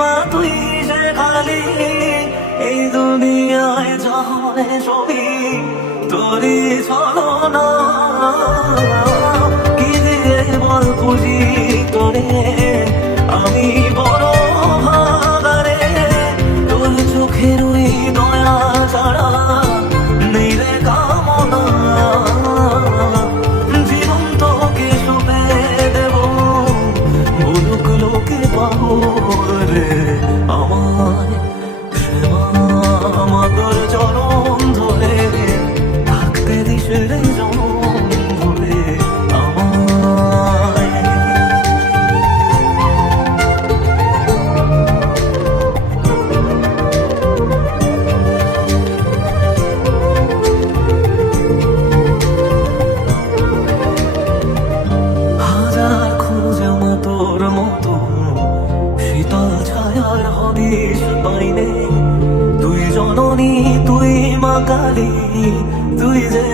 মা তুই যে খালি এই দুনিয়ায় জহরে ছবি তোরই চলো না কি দিয়ে বল পুজি তোরে আমি বড় ভাগারে তোর চোখের ওই দয়া ছাড়া নেই রে কামনা জীবন তোকে শুভে দেব বলুক লোকে পাবো রে আমায় সেবা মাতর চরণ ধরে থাকতে দিস রে জনম ধরে আমায় হাজার খুঁজে মা তোর মতো শীতল ছায়ার হদিস পাইনে তুই জননী তুই মা কালী তুই যে